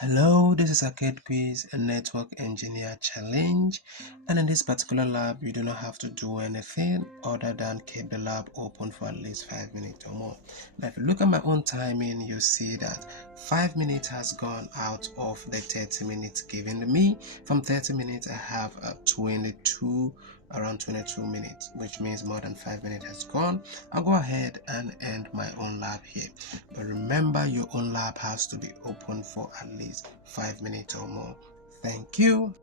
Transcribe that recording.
Hello, this is Arcade Quiz, a network engineer challenge, and in this particular lab you do not have to do anything other than keep the lab open for at least 5 minutes or more. Now if you look at my own timing, you see that 5 minutes has gone out of the 30 minutes given to me. From 30 minutes I have around 22 minutes, which means more than 5 minutes has gone. I'll go ahead and end my own lab here, but remember your own lab has to be open for at least 5 minutes or more. Thank you.